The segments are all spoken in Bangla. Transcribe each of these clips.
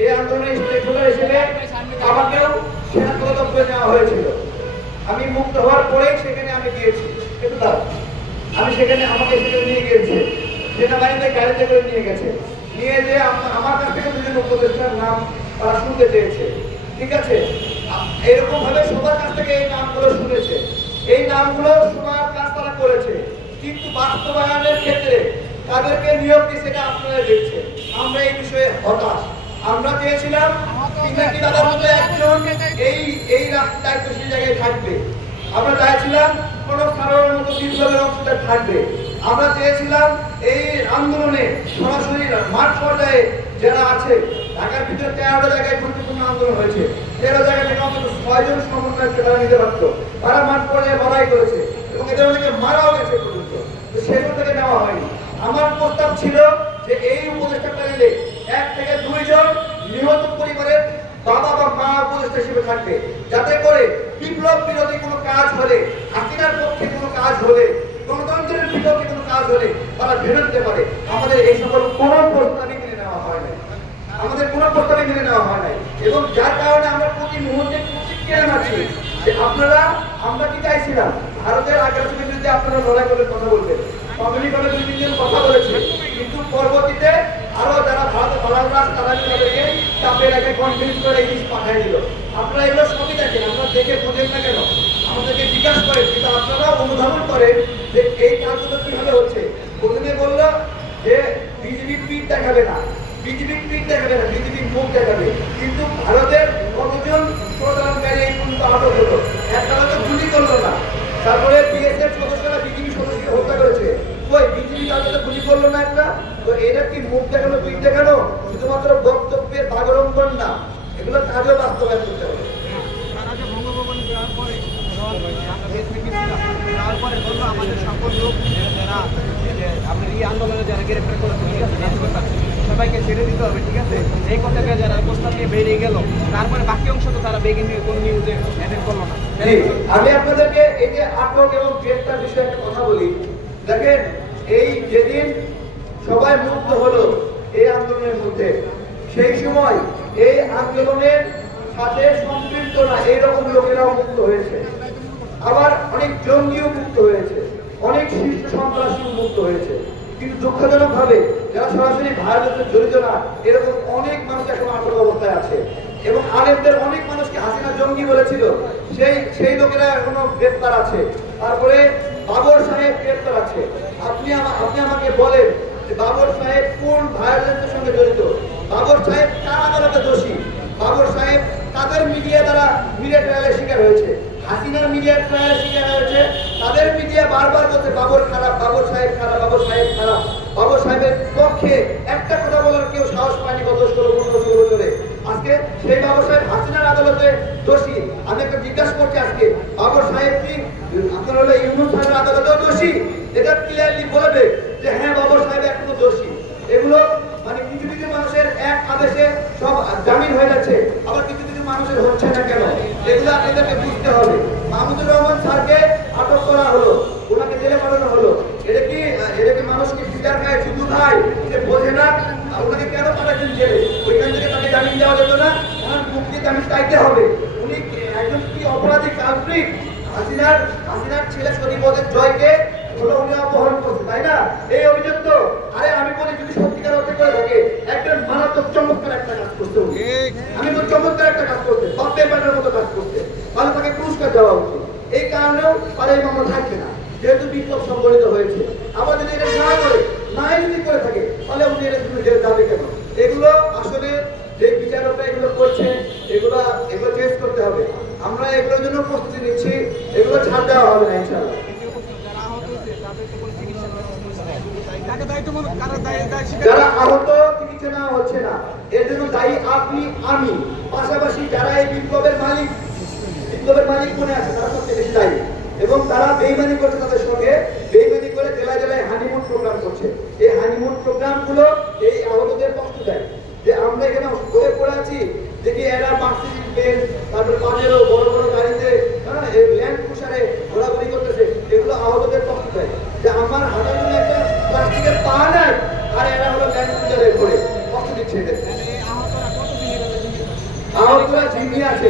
এই আন্দোলনের স্টেক হোল্ডার হিসেবে আমাকেও সেনা তদন্তে নেওয়া হয়েছিল। আমি মুক্ত হওয়ার পরেই সেখানে আমি গিয়েছি, কিন্তু আমি সেখানে আমাকে সেখানে নিয়ে গিয়েছে সেনাবাহিনীতে গাড়িতে করে নিয়ে গেছে, নিয়ে যে আমার কাছ থেকে দুজন উপদেষ্টার নাম তারা শুনতে চেয়েছে। ঠিক আছে, এরকম ভাবে সবার কাছ থেকে এই নামগুলো শুনেছে, এই নামগুলো শোনার কাজ তারা করেছে, কিন্তু বাস্তবায়নের ক্ষেত্রে তাদেরকে নিয়োগ দিয়ে সেটা আপনারা দেখছেন। আমরা এই বিষয়ে হতাশ। আমরা চেয়েছিলাম পিনাকি দাদার মতো একজন এই দায়িত্বশীল জায়গায় থাকবে। আমরা চাইছিলাম কোনো সাধারণ মতো বিপ্লবের অংশটা থাকবে। আমরা চেয়েছিলাম এই আন্দোলনে সরাসরি মাঠ পর্যায়ে যারা আছে, ঢাকার ভিতরে 13টা জায়গায় গুরুত্বপূর্ণ আন্দোলন হয়েছে, 13 জায়গা থেকে অন্তত 6 জন সমন্বয়ককে তারা নিতে পারত। তারা মাঠ পর্যায়ে লড়াই করেছে এবং এদের অনেকে মারাও গেছে পর্যন্ত, তো সেগুলো থেকে নেওয়া হয়নি। আমার প্রস্তাব ছিল যে এই উপদেষ্টা প্যানেলে 1 থেকে 2 জন নিহত পরিবারের বাবা বা মা উপদেষ্টা হিসেবে থাকবে, যাতে করে বিপ্লব বিরোধী কোনো কাজ হলে, হাসিনার পক্ষে কোনো কাজ হলে, গণতন্ত্রের বিপক্ষে কোনো কাজ হলে তারা ভেবে দিতে পারে। আমাদের এই সকল কোনো প্রস্তাবই মেনে নেওয়া হয় নাই, আমাদের কোনো প্রস্তাবই মেনে নেওয়া হয় নাই, এবং যার কারণে আমরা প্রতি মুহূর্তে প্রতিক্রিয়া জানাচ্ছি যে আপনারা, আমরা কি চাইছিলাম ভারতের আগ্রাসনের বিরুদ্ধে আপনারা লড়াই করে কথা বলবেন, পাবলিকভাবে 2-3 দিন কথা বলেছে, কিন্তু পরবর্তীতে আরো যারা ভারতে পালানোর তারা তাদেরকে চাপের আগে কনভিন্স করে ইংলিশ পাঠিয়ে দিল। আপনারা এগুলো সবই দেখেন, আপনারা দেখে বোঝেন না কেন? আমাদেরকে জিজ্ঞাসা করেন, কিন্তু আপনারা অনুধাবন করেন যে এই কাজগুলো কিভাবে হচ্ছে। প্রথমে বললো যে বিজেপি পিঠ দেখাবে না, বিজেপি পিঠ দেখাবে না, বিজেপি মুখ দেখাবে, কিন্তু ভারতের কতজন প্রতারণকারী এই পর্যন্ত আটক হলো, একটা তো গুলি করলো না। তারপরে বিএসএফ সদস্যরা বিজেপি সদস্যকে হত্যা করেছে, ওই বিজেপি তাদের গুলি করলো না একটা। তো এটা কি মুখ দেখানো, পিঠ দেখানো? শুধুমাত্র বক্তব্যের বাগড়ম্বন না, এগুলো কাজেও বাস্তবায়ন করতে হবে। তারপরে বললো আমাদের সকল লোক যারা আপনার এই আন্দোলনে যারা গ্রেফতার করেছে সবাইকে ছেড়ে দিতে হবে, ঠিক আছে? এই কথাটা যারা প্রস্তাব নিয়ে বেরিয়ে গেল, তারপরে বাকি অংশ তো তারা বেগে নিয়ে কোনো নিউজে অ্যাটেন্ড করলো না। আমি আপনাদেরকে এই যে আটক এবং গ্রেফতার বিষয়ে একটা কথা বলি। দেখেন, এই যেদিন সবাই মুক্ত হলো এই আন্দোলনের মধ্যে, সেই সময় এই আন্দোলনের সাথে সম্পৃক্ত না এইরকম লোকেরাও মুক্ত হয়েছে, আবার অনেক জঙ্গিও মুক্ত হয়েছে, অনেক শীর্ষ সন্ত্রাসীও মুক্ত হয়েছে। কিন্তু দুঃখজনক ভাবে যারা সরাসরি ভারতের জড়িত না এরকম অনেক মানুষ এখন আটক অবস্থায় আছে, এবং আলেমদের অনেক মানুষকে হাসিনা জঙ্গি বলেছিল, সেই লোকেরা এখনো গ্রেফতার আছে। তারপরে বাবর সাহেব গ্রেফতার আছে। আপনি আমাকে বলেন যে বাবর সাহেব কোন ভায়োলেন্সের সঙ্গে জড়িত? বাবর সাহেব কার আদালতে দোষী? বাবর সাহেব তাদের মিডিয়া দ্বারা মিডিয়া ট্রায়ালের শিকার হয়েছে, হাসিনার মিডিয়া ট্রায়ালের শিকার হয়েছে। তাদের মিডিয়া বারবার বলছে বাবর খারাপ, বাবর সাহেব খারাপ, বাবর সাহেব খারাপ। বাবর সাহেবের পক্ষে একটা কথা বলার কেউ সাহস পায়নি গত 16-15 বছরে। আজকে সেই বাবর সাহেব হাসিনার আদালতে দোষী। আমি একটা জিজ্ঞাসা করছি, আজকে বাবর সাহেব কি আপনার হলো ইউনুস সাহেবের আদালতেও দোষী? এটা ক্লিয়ারলি বলবে যে হ্যাঁ বাবর সাহেব এখনো দোষী। এগুলো মানে কিছু কিছু মানুষের এক আদেশে সব জামিন হয়ে যাচ্ছে, আবার কিছু কিছু মানুষের হচ্ছে না কেন? এগুলো আপনাদেরকে বুঝতে হবে। মাহমুদুর রহমান স্যারকে আটক করা হলো, ওনাকে জেলে পাঠানো হলো, এটা কি মানুষকে ফিটার খায়, শুধু খায়, সে বোঝে না? ওনাকে কেন পাঠাচ্ছেন জেলে? ওইখান থেকে তাকে জামিন দেওয়া যেত না? ওনার মুক্তি জামিন চাইতে হবে। উনি একজন কি অপরাধী, কালপ্রিট? হাসিনার ছেলে সজীবদের জয়কে হলো উনি অপহরণ করছে, তাই না? এই অভিযোগ তো। আরে আমি বলি যদি সত্যিকার অর্থে করে থাকে একজন মারাত্মক চমৎকার একটা কাজ করতে হবে, আমি বলি চমৎকার একটা কাজ করতে, বাপের বাটার মতো কাজ করতে, তাহলে তাকে পুরস্কার দেওয়া উচিত। এই কারণেও তারা এই মামলা থাকবে না, যেহেতু বিপ্লব সংগঠিত হয়েছে। আবার যদি এটা না করে, নাই যদি করে থাকে, তাহলে উনি এটা জেলে যাবে কেন? এগুলো আসলে যে বিচারকরা এগুলো করছে, এগুলো চেঞ্জ করতে হবে। আমরা এগুলোর জন্য প্রস্তুতি নিচ্ছি, এগুলো ছাড় দেওয়া হবে না ইনশাআল্লাহ। যারা আহত চিকিৎসা নেওয়া হচ্ছে না, এর জন্য দায়ী আপনি, আমি, পাশাপাশি যারা এই বিপ্লবের মালিক মনে আছে, তারা সবচেয়ে বেশি দায়ী। এবং তারা বেইমানি করছে, তাদের সঙ্গে বেইমানি করে জেলায় জেলায় হানিমুন প্রোগ্রাম করছে। এই হানিমুন প্রোগ্রামগুলো এই আহতদের কষ্ট দেয় যে আমরা এখানে অসুস্থ হয়ে পড়ে আছি, দেখি এরা মার্সিডিজ বেঞ্জ, তারপরে পাজেরো বড় বড় গাড়িতে ল্যান্ড ক্রুজারে ঘোরাঘুরি করতেছে, এগুলো আহতদের কষ্ট দেয় যে আমার হাতের জন্য একটা প্লাস্টিকের পা নাই, আর এরা হলো ল্যান্ড ক্রুজারে ঘোরে, কষ্ট দিচ্ছে এদের। যতগুলো জিম্মি আছে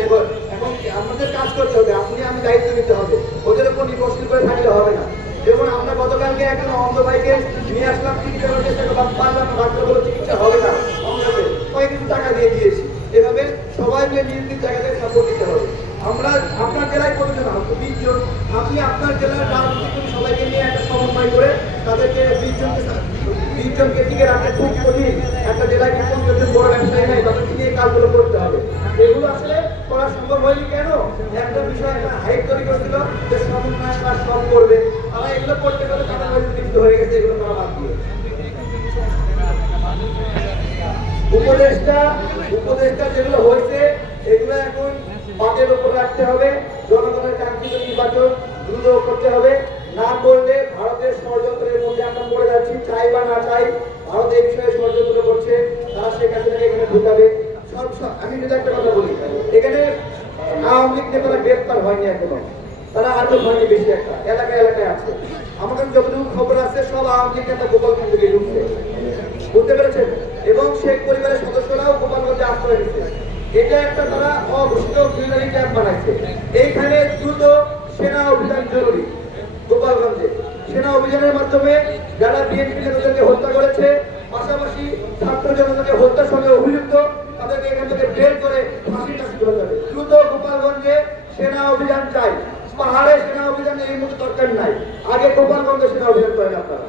এখন আমাদের কাজ করতে হবে, আপনি আমি দায়িত্ব নিতে হবে, ওদের উপর নির্ভরশীল করে থাকলে হবে না। যেমন আমরা গতকালকে একটা অন্ধ ভাইকে নিয়ে আসলাম, চিকিৎসা করার চেষ্টা করলাম, পারলাম না, ডাক্তার বলে চিকিৎসা হবে না, আমাদের কয়েক কিছু টাকা দিয়ে দিয়েছি। এভাবে সবাই মিলে নিজ নিজ জায়গাতে সাপোর্ট দিতে হবে। আমরা আপনার জেলায় কতজন আহত? 20 জন। আপনি আপনার জেলার রাজনীতি সবাইকে নিয়ে একটা সমন্বয় করে তাদেরকে 20 জনকে টিকে রাখতে খুব কঠিন। একটা জেলায় কিন্তু 50 জন বড় ব্যবসায়ী নাই, তাদেরকে নিয়ে কাজগুলো করতে হবে। এগুলো আসলে করা সম্ভব হয়নি কেন? একটা বিষয়, একটা হাইপ তৈরি করেছিল যে সমন্বয় কাজ সব করবে, তারা এগুলো করতে গেলে তারা লিপ্ত হয়ে গেছে, এগুলো করা বাদ দিয়ে। উপদেষ্টা যেগুলো হয়েছে এগুলো এখন পাটের উপর রাখতে হবে। জনগণের কাঙ্ক্ষিত নির্বাচন দ্রুত করতে হবে, না করলে ভারতের ষড়যন্ত্রের মধ্যে আমরা পড়ে যাচ্ছি। চাই বা না চাই, ভারত এই বিষয়ে ষড়যন্ত্র করছে, তারা শেখ হাসিনাকে এখানে ঢুকাবে। আমি যদি একটা কথা বলি, এখানে আওয়ামী লীগ নেতারা গ্রেপ্তার হয়নি এখনো, তারা আটক হয়নি, বেশি একটা এলাকায় এলাকায় আছে। আমাদের যতটুকু খবর আছে সব আওয়ামী লীগ নেতা গোপালগঞ্জ থেকে ঢুকছে, বুঝতে পেরেছেন? এবং শেখ পরিবারের সদস্যরাও গোপালগঞ্জে আশ্রয় নিচ্ছে। এটা একটা তারা অঘোষিত মিলিটারি ক্যাম্প বানাইছে। এইখানে দ্রুত সেনা অভিযান জরুরি। গোপালগঞ্জে সেনা অভিযানের মাধ্যমে যারা বিএনপি নেতাদেরকে হত্যা করেছে, পাশাপাশি ছাত্র জনতাকে হত্যার সঙ্গে অভিযুক্ত, তাদেরকে এখান থেকে বের করে ফাঁসির কাছে তুলে যাবে। দ্রুত গোপালগঞ্জে সেনা অভিযান চাই। পাহাড়ে সেনা অভিযান এই মুহূর্তে দরকার নাই, আগে গোপালগঞ্জে সেনা অভিযান করেন আপনারা।